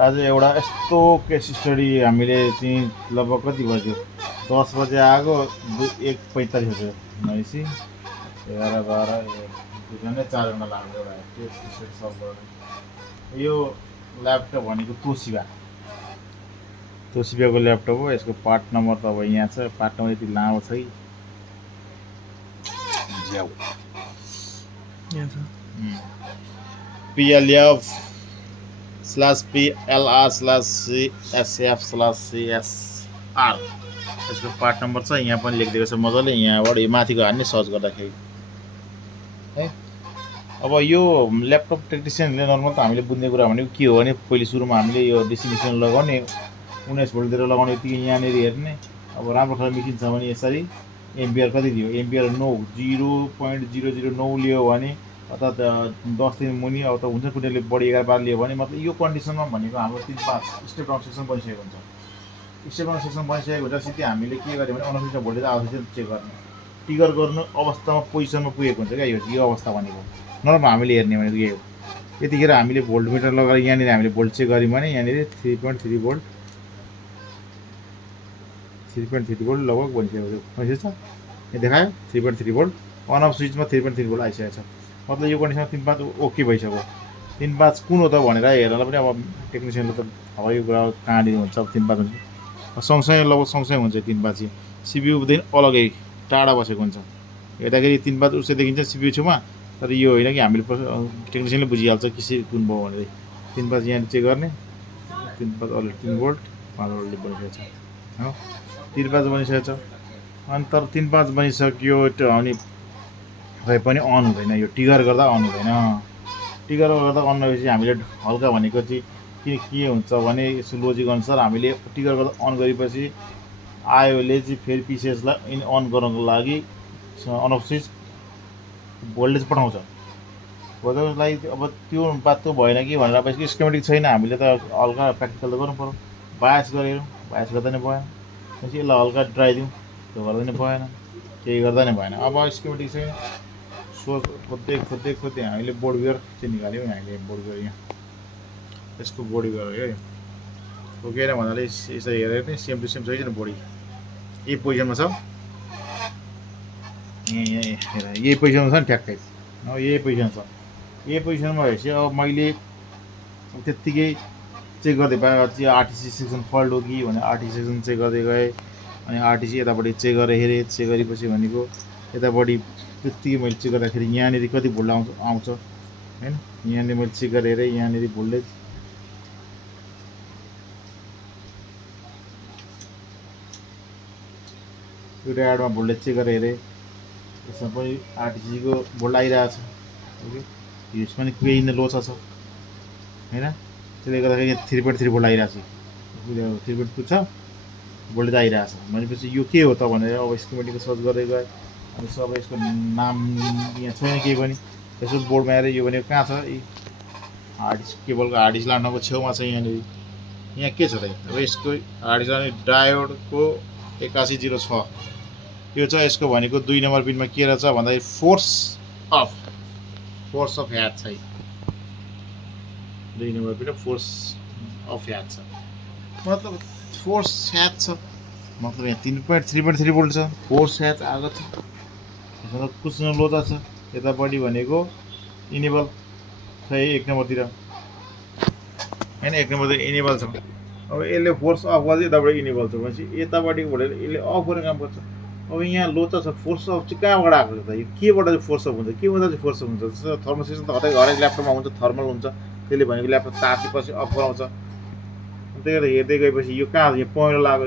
आज एउटा यस्तो केस स्टडी हामीले चाहिँ लगभग कति बज्यो 10 बजे आएको 1:45 बज्यो भनेपछि 11 12 1 2 4 घन्टा लाग्यो एउटा केस स्टडी सल्भ गर्न। यो ल्यापटप भनेको तोसिबाको ल्यापटप हो। यसको पार्ट नम्बर त अब यहाँ छ, पार्ट नम्बर यति लामो छ PLF/PLR/CSF/CSR यसको पार्ट नम्बर छ, यहाँ पनि लेखिदिएको छ मजाले। यहाँबाट यो माथिको हान्ने सर्च गर्दाखेरि है। अब यो ल्यापटप टेक्निसियनले नर्मल त हामीले बुझ्ने कुरा भनेको के हो भने पहिले सुरुमा हामीले यो डिसी मेसिन लगाउने 19 भोल्टतिर लगाउने, यतिकै यहाँनिर हेर्ने। अब राम्रो खालको मेसिन छ भने यसरी एम्पियर कति दियो, एम्पियर 0.009 लियो भने अर्थात् 10 दिन मुनि अब त हुन्छ कुनैले बढी 11-12 लियो भने मतलब यो कन्डिसनमा भनेको हाम्रो 3-5 स्टेप डाउन सेक्सन बनिसकेको हुन्छ। स्टेप डाउन सेक्सन बनिसकेको हुँदा हामीले के गर्यो भने 29 भोल्टेज आउँछ चेक गर्ने, ट्रिगर गर्नु अवस्थामा पोजिसनमा पुगेको हुन्छ क्या। यो अवस्था भनेको नर्मल हामीले हेर्ने भनेको यही हो। यतिखेर हामीले भोल्टमिटर लगाएर यहाँनिर हामीले भोल्ट चेक गऱ्यौँ भने यहाँनिर 3.3 भोल्ट लगभग बनिसकेको छ। यो देखायो 3.3 भोल्ट, अन अफ स्विचमा 3.3 भोल्ट आइसकेको छ। मतलब यो कन्डिसनमा 3-5 ओके भइसक्यो। 3-5 कुन हो त भनेर हेर्नलाई पनि अब टेक्निसियनले त अब यो कुरा कहाँनिर हुन्छ, अब 3-5 हुन्छ सँगसँगै लगभग सँगसँगै हुन्छ 3-5 चाहिँ। सिपियुदेखि अलग्गै टाढा बसेको हुन्छ, हेर्दाखेरि 3-5 उसै देखिन्छ सिपियु छेउमा, तर यो होइन कि हामीले टेक्निसियनले बुझिहाल्छ कि कुन भयो भनेर। 3-5 यहाँ चेक गर्ने, 3-5 अलरेडी 3 भोल्ट 5 भोल्टले बनिसकेको छ हो, 3-5 बनिसकेको छ। अनि तर 3-5 बनिसक्यो अनि भए पनि अन हुँदैन, यो ट्रिगर गर्दा अन हुँदैन। ट्रिगर गर्दा अन भएपछि हामीले हल्का भनेको चाहिँ के हुन्छ भने यसो लोजिक अनुसार हामीले ट्रिगर गर्दा अन गरेपछि आयोले चाहिँ फेरि पिसिएसलाई अन गर्नको लागि अन अफ स्विच भोल्टेज पठाउँछ। भोल्टेजलाई अब त्यो बाटो भएन कि भनेर अब यसको स्किमेटिक छैन, हामीले त हल्का प्र्याक्टिकल त गर्नु पऱ्यो। बायस गरेर बायस गर्दा नै भएन, त्यसपछि यसलाई हल्का ड्राई दिउँ, त्यो गर्दा नै भएन, केही गर्दा नै भएन। अब स्किमेटिक छैन, सोच खोज्दै हामीले बोर्ड बियर चाहिँ निकाल्यौँ। हामीले बोर्ड बियर यहाँ यसको बोडी बियर हो है, ओकेन भन्नाले यसरी हेरेर पनि सेम टु सेम छ कि छैन। बोडी यही पोजिसनमा छ, यही पोजिसनमा छ नि ठ्याक्कै, यही पोजिसन छ। यही पोजिसनमा भएपछि अब मैले त्यत्तिकै चेक गर्दै पाएँ आरटिसी सेक्सन फल्ट हो कि भनेर आरटिसी सेक्सन चेक गर्दै गएँ। अनि आरटिसी यतापट्टि चेक गरेर हेरेँ, चेक गरेपछि भनेको यतापट्टि त्यत्तिकै मैले चेक गर्दाखेरि यहाँनिर कति भोल्ट आउँछ होइन। यहाँनिर मैले चेक गरेर हेरेँ, यहाँनिर भोल्टेज यो डायोडमा भोल्टेज चेक गरेर हेरेँ, यसमा पनि आरटिसीको भोल्ट आइरहेछ। ओके, यसमा पनि केही लो छ होइन, त्यसले गर्दाखेरि यहाँ 3.3 भोल्ट आइरहेछ, 3.2 छ भोल्टेज आइरहेछ भनेपछि यो के हो त भनेर अब स्किमेटिकको सर्च गर्दै गएँ। अनि सब यसको नाम यहाँ छैन केही पनि। यसो बोर्डमा आएर यो भनेको कहाँ छ, हार्ड डिस्क केबलको हार्ड डिस्क लानको छेउमा छ यहाँनिर। यहाँ के छ त अब यसको हार्ड डिस्क लाने डायोडको 8106 यो छ। यसको भनेको 2 नम्बर पिनमा के रहेछ भन्दाखेरि फोर्स अफ ह्याच छ। 2 नम्बर पिनमा फोर्स अफ ह्याच छ, मतलब फोर्स ह्याच छ, मतलब यहाँ 3.3 भोल्ट छ, फोर्स ह्याच आएको छ। यसमा त कुछ लोता छ। यतापट्टि भनेको इनेबल छ 1 नम्बरतिर होइन, 1 नम्बरतिर इनेबल छ। अब यसले फोर्स अफ गर्छ, यताबाट इनेबल छ भनेपछि यतापट्टि भोल्टेज यसले अफ गर्ने काम गर्छ। अब यहाँ लोचा छ, फोर्स अफ चाहिँ कहाँबाट आएको छ त, यो केबाट चाहिँ फोर्स अफ हुन्छ, के हुँदा चाहिँ फोर्स अफ हुन्छ। जस्तो थर्मल सेक्सन त हरेक ल्यापटपमा हुन्छ, थर्मल हुन्छ, त्यसले भनेको ल्यापटप तातेपछि अफ गराउँछ। त्यही भएर हेर्दै गएपछि यो कहाँ यो पहेँलो लाग्यो,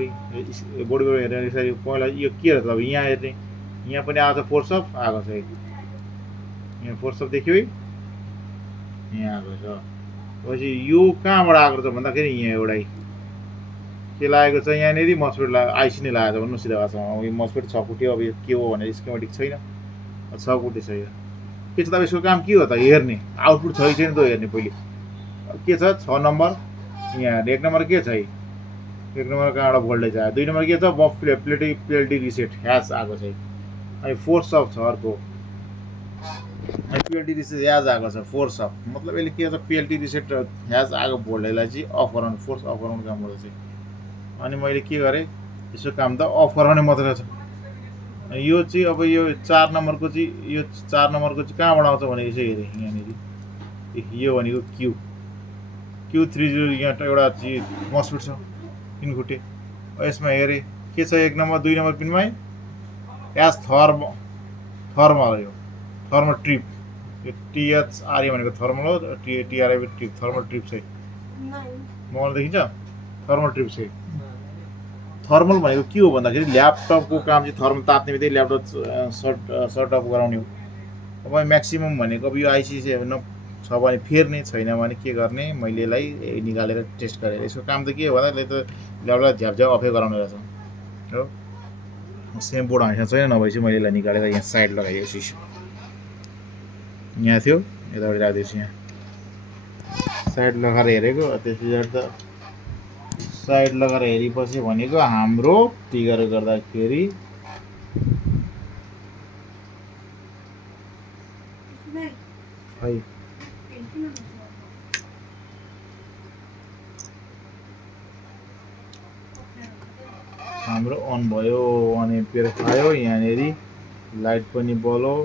बोर्डबाट हेरेर यसरी पहेँलो यो के रहेछ। अब यहाँ हेर्ने, यहाँ पनि आएको छ फोर्स अफ आएको छ, यहाँ फोर्स अफ देख्यो है, यहाँ आएको छ। पछि यो कहाँबाट आएको छ भन्दाखेरि यहाँ एउटै के लागेको छ, यहाँनिर मसफेट आइसी नै लागेको छ भन्नु सिधा भाषामा। अब यो मसफेट 6 फुट्यो, अब यो के हो भनेर स्किमेटिक छैन, 6 फुटे छ। यो के छ त, अब यसको काम के हो त, हेर्ने आउटपुट छ कि छैन त हेर्ने। पहिले के छ 6 नम्बर, यहाँ 1 नम्बर के छ, 1 नम्बर कहाँबाट भोल्टेज आयो, 2 नम्बर के छ प्लेटी रिसेट ह्याच आएको छ। अनि फोर्स अफ छ अर्को, पिएलटी रिसेट ह्याज आएको छ फोर्स अफ मतलब यसले के गर्छ पिएलटी रिसेट ह्याज आएको भोल्टेजलाई चाहिँ अफ गराउनु फोर्स अफ गराउनु काम गर्छ अनि मैले के गरेँ यसको काम त अफ गराउने मात्रै छ यो चाहिँ अब यो 4 नम्बरको चाहिँ यो 4 नम्बरको चाहिँ कहाँबाट आउँछ भने यसो हेरेँ यहाँनिर यो भनेको Q30 यहाँ एउटा चाहिँ मस्फेट छ 3 खुट्टे यसमा हेरेँ के छ 1 नम्बर 2 नम्बर पिनमा एस थर्मल यो थर्मल ट्रिप यो टिएचआरए भनेको थर्मल हो टिआरए ट्रिप थर्मल ट्रिप चाहिँ मोबाइल देखिन्छ थर्मल ट्रिप चाहिँ थर्मल भनेको के हो भन्दाखेरि ल्यापटपको काम चाहिँ थर्मल तात्ने बित्तिकै ल्यापटप सर्ट अफ गराउने हो अब म्याक्सिमम भनेको अब यो आइसी चाहिँ छ भने फेर्ने छैन भने के गर्ने मैले यसलाई निकालेर टेस्ट गरेर यसको काम त के हो भन्दा यसले त ल्यापटप झ्यापझ्याप अफै गराउने रहेछ हो सेम बोर्ड हामीसँग छैन नभए चाहिँ मैले यसलाई निकालेर यहाँ साइड लगाइदिएको छु यहाँ थियो यतापट्टि राखिदिएको छु यहाँ साइड लगाएर हेरेको त्यस पछाडि त साइड लगाएर हेरेपछि भनेको हाम्रो टिगर गर्दाखेरि खै हाम्रो अन भयो 1 एम्पियर खायो यहाँनिर लाइट पनि बल्यो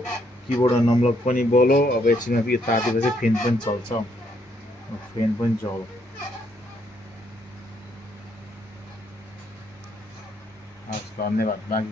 किबोर्ड नम्बर पनि बल्यो अब एकछिनमा यो तातेपछि फ्यान पनि चल्छ फ्यान पनि चल्यो हस् धन्यवाद बाँकी